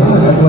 Vamos a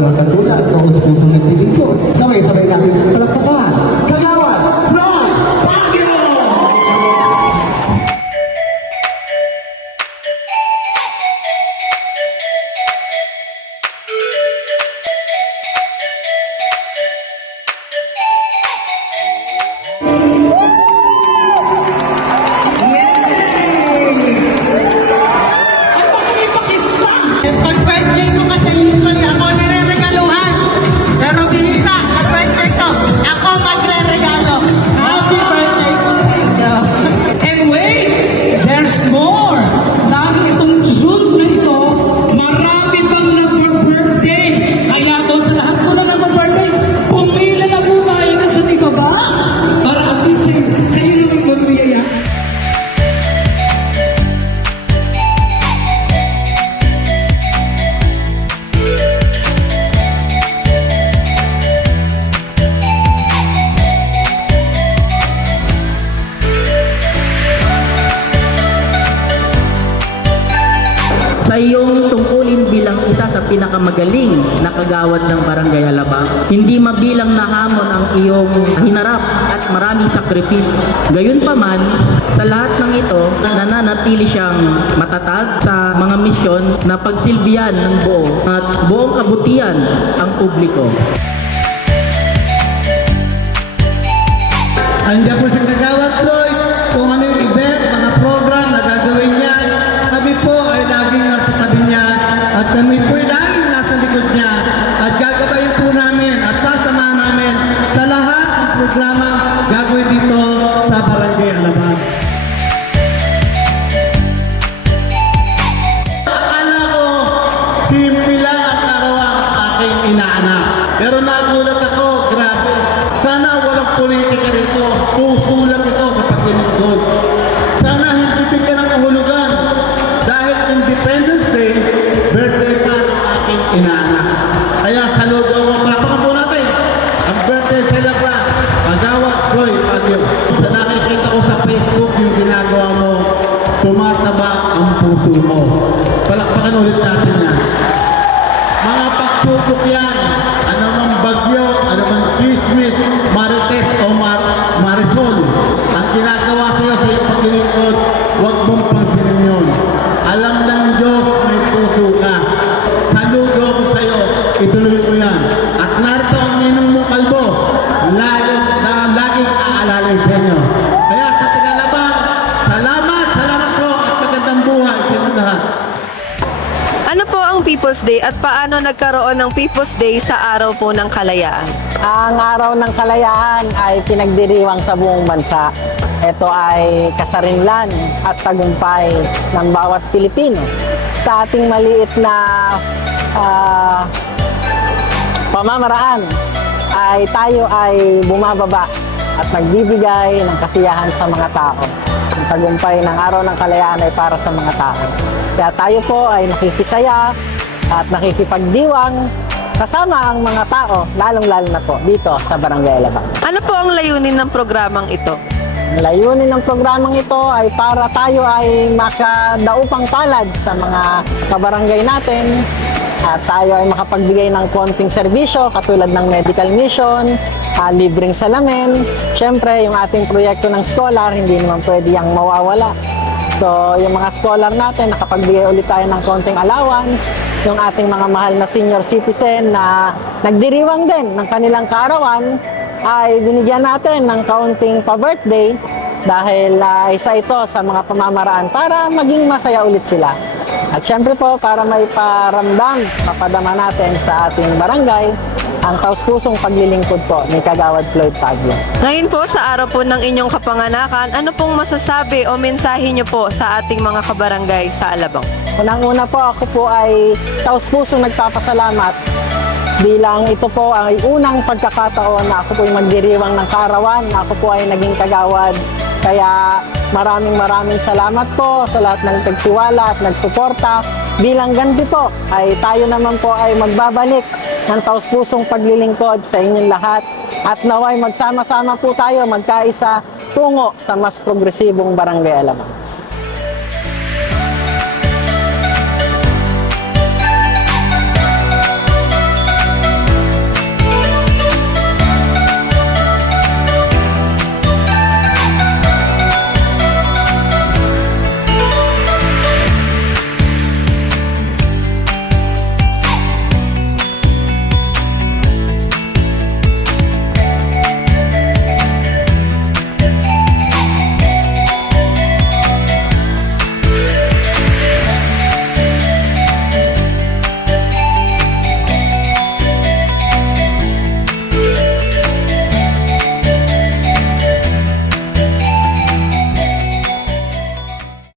sa iyong tungkulin bilang isa sa pinakamagaling na kagawad ng Barangay Alabang, hindi mabilang na hamon ang iyong hinarap at marami sakripisyo. Gayunpaman, sa lahat ng ito, nananatili siyang matatag sa mga misyon na pagsilbihan ng buo at buong kabutihan ang publiko. Andiyan po si Kagawad Floyd, lahat ng programa gagawin dito sa Barangay Alabang. Akala ko simple lang ang karawang aking inaanak. Pero nagulat ako, grabe. Sana walang politika rito. Puso lang ito sa paglilingkod. Ulit natin yan. Mga pagsubok yan, anumang bagyo, anumang chismis, People's Day at paano nagkaroon ng People's Day sa araw po ng kalayaan? Ang araw ng kalayaan ay pinagdiriwang sa buong bansa. Ito ay kasarinlan at tagumpay ng bawat Pilipino. Sa ating maliit na ah, pamamaraan ay tayo ay bumababa at nagbibigay ng kasiyahan sa mga tao. Ang tagumpay ng araw ng kalayaan ay para sa mga tao. Kaya tayo po ay nakikisaya at nakikipagdiwang kasama ang mga tao, lalong-lalo na po dito sa Barangay Alabang. Ano po ang layunin ng programang ito? Ang layunin ng programang ito ay para tayo ay makadaupang palad sa mga kabarangay natin at tayo ay makapagbigay ng konting serbisyo katulad ng medical mission, ah, libreng salamin. Siyempre, yung ating proyekto ng scholar, hindi naman pwede yung mawawala. So, yung mga scholar natin, nakapagbigay ulit tayo ng konting allowance. Yung ating mga mahal na senior citizen na nagdiriwang din ng kanilang kaarawan, ay binigyan natin ng kaunting pa-birthday dahil ah, isa ito sa mga pamamaraan para maging masaya ulit sila. At syempre po, para may paramdam, papadama natin sa ating barangay, ang taus-pusong paglilingkod po ni Kagawad Floyd Pagyo. Ngayon po sa araw po ng inyong kapanganakan, ano pong masasabi o mensahe niyo po sa ating mga kabarangay sa Alabang? Unang-una po, ako po ay taus-pusong nagpapasalamat bilang ito po ay unang pagkakataon na ako po ay magdiriwang ng karawan, na ako po ay naging kagawad. Kaya maraming maraming salamat po sa lahat ng nagtiwala at nagsuporta. Bilang ganti po ay tayo naman po ay magbabalik ng taus-pusong paglilingkod sa inyong lahat at naway magsama-sama po tayo magkaisa tungo sa mas progresibong barangay Alamang.